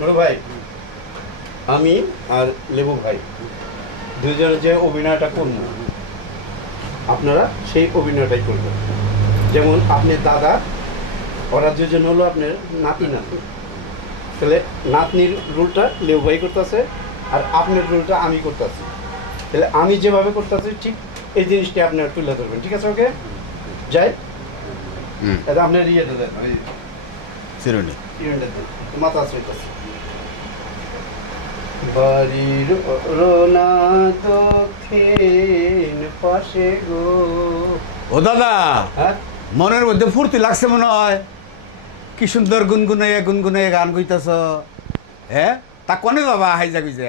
বড় ভাই আমি আর লেবু ভাই দুজনে যে অভিনয়টা করব আপনারা সেই অভিনয়টাই করবেন। যেমন আপনি দাদা, ওরা দুজন হলো আপনার নাতি নাতি, তাহলে নাতনির রোলটা লেবু ভাই করতেছে আর আপনার রোলটা আমি করতেছি। তাহলে আমি যেভাবে করতেছি ঠিক এই জিনিসটা আপনারা তুলে ধরবেন, ঠিক আছে? ওকে যাই এটা আপনার ইয়েটা দেন, ওই চিরুনি ইভেন্টটা দেন, মাথা আসতেছে বাড়ির রোনা দক্ষিণ পাশে গো। ও দাদা, হ্যাঁ মনের মধ্যে ফুর্তি লাগছে মনে হয়, কি সুন্দর গুনগুনে গান কইতাছ। হ্যাঁ, তা কোনে বাবা হাইজা কইছে?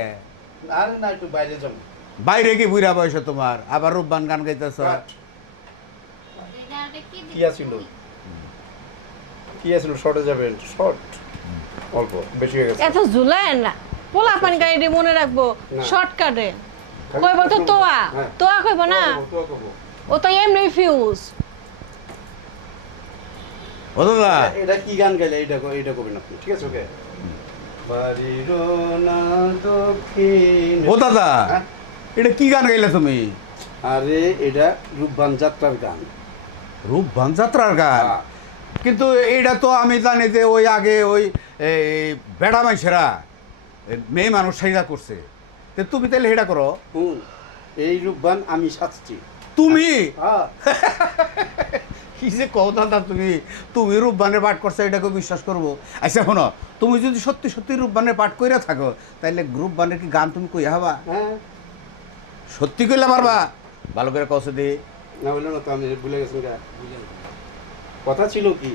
আরে না, একটু বাইরে যাবো। বাইরে কি বুড়া বয়স তোমার, আবার রূপবান গান গাইতেছ? কি আছিল শর্টে যাবেন? শর্ট অল্প বেশি হয়ে গেছে। এত ঝুলায় না, পোলা পান গাড়ি মনে রাখবো শর্টকাটে কইব তো তোয়া তোয়া কইব না, ও তো এমনি ফিউজ। ও দাদা, এটা কি গান গাইলে এটা করবেন আপনি, ঠিক আছে? ওকে বাড়ির না দক্ষিণ। ও দাদা, এটা কি গান গাইলে তুমি? আরে এটা রূপবান যাত্রার গান। রূপবান যাত্রার গান? কিন্তু এইটা তো আমি জানি যে ওই আগে ওই বেড়া মাইসেরা মেয়ে মানুষ সাইজা করছে, তো তুমি তাহলে এটা করো। এই রূপবান আমি সাজছি। তুমি হ্যাঁ কি যে কও দাদা, তুমি রূপবানের পাঠ করছো, এটাকে বিশ্বাস করবো? আচ্ছা শোনো, তুমি যদি সত্যি সত্যি রূপবানের পাঠ কইরা থাকো তাহলে রূপবানের কি গান তুমি কইয়া হবা? হ্যাঁ সত্যি কইলা পারবা? ভালো করে কষে দি না, বললো না তো, আমি ভুলে গেছি। কথা ছিল কি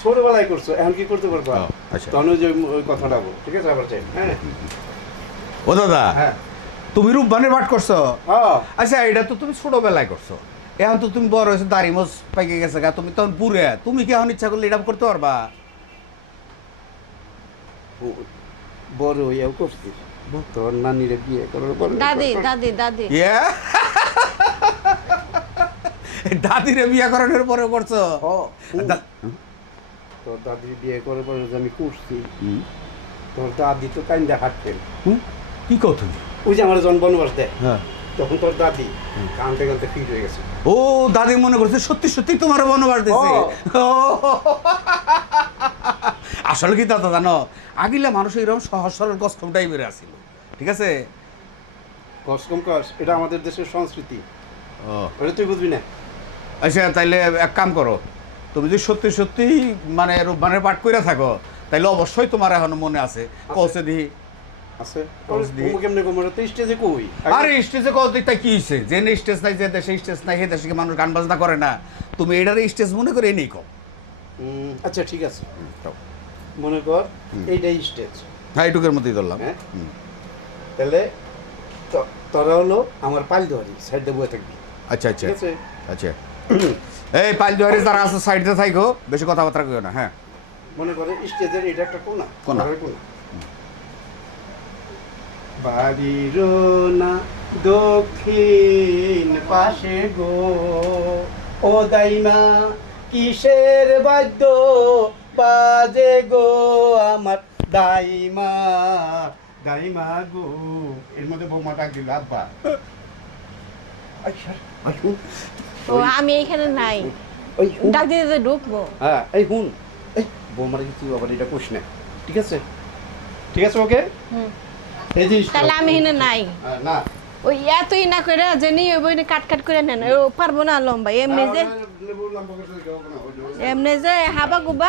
ছোটবেলায় করছো, এখন কি করতে পারবা? আচ্ছা, তখন ওই যে ওই কথাটা বল, ঠিক আছে? আবার চাই। হ্যাঁ ও দাদা, হ্যাঁ তুমি রূপবানের পাঠ করছো? হ্যাঁ আচ্ছা, এটা তো তুমি ছোটবেলায় করছো, এখন তো তুমি বড় হয়েছো, দাড়ি মোজ পাইকে গেছে গা, তুমি তখন পুরে, তুমি কি এখন ইচ্ছা করলে এটা করতে পারবা? বড় হইয়াও করছি, তোর নানিরে বিয়ে করার পর দাদি দাদি দাদি ইয়া দাদিরে বিয়া করানোর পরে করছো? তোর দাদি বিয়ে করার পরে যে আমি করছি, তোর দাদি তো কান্দা হাঁটতেন। কি কও তুমি? ওই যে আমার জন বনবাস দেয়, হ্যাঁ, তখন তোর দাদি কানতে কানতে ফিট হয়ে গেছে। ও দাদি মনে করছে সত্যি সত্যি তোমার বনবাস দিছে? আসলে কি দাদা জানো, আগিলা মানুষ এরকম সহজ সরল কষ্টম টাইপের আছিল, ঠিক আছে? কসকম কস, এটা আমাদের দেশের সংস্কৃতি, ওটা তুই বুঝবি না। আচ্ছা, তাইলে এক কাম করো, তুমি যদি সত্যি সত্যি মানে রূপবানের পাঠ কইরা থাকো তাইলে অবশ্যই তোমার এখনো মনে আছে, কৌশে দিহি আছে। কস দিহি। কেমনে কমরে তো স্টেজে কই? আরে স্টেজে কত তাই কি হইছে? যে স্টেজ নাই, যে দেশে স্টেজ নাই, সেই দেশে কি মানুষ গান বাজনা করে না? তুমি এটারে স্টেজ মনে করে এনেই কও। আচ্ছা ঠিক আছে, মনে কর এইটাই স্টেজ। হ্যাঁ, এইটুকের মধ্যেই ধরলাম। হ্যাঁ তাহলে তোরা হলো আমার পাল ধরি, সাইডে বয়ে থাকবি। আচ্ছা আচ্ছা ঠিক আছে? আচ্ছা, এই পাইল দুয়ারে যারা আছে সাইডে থাইকো, বেশি কথাবার্তা কইও না। হ্যাঁ, মনে করে স্টেজের এটা একটা কোনা, কোনা। কোনা। বাড়ির না দক্ষিণ পাশে গো, ও দাইমা কিসের বাদ্য বাজে গো আমার দাইমা, দাইমা গো। এর মধ্যে বৌমা ডাক দিল আব্বা। আচ্ছা ও আমি এইখানে নাই, ওই ডাক দিতে ঢুকবো। হ্যাঁ এই হুন, এই বৌমার কিছু আবার এটা কোশ না, ঠিক আছে? ঠিক আছে ওকে। এই জিনিস তাহলে আমি এখানে নাই, না ওই এতই না করে যে নিয়ে ওই কাট কাট করে নেন, ও পারবো না লম্বা, এমনি যে হাবা গুবা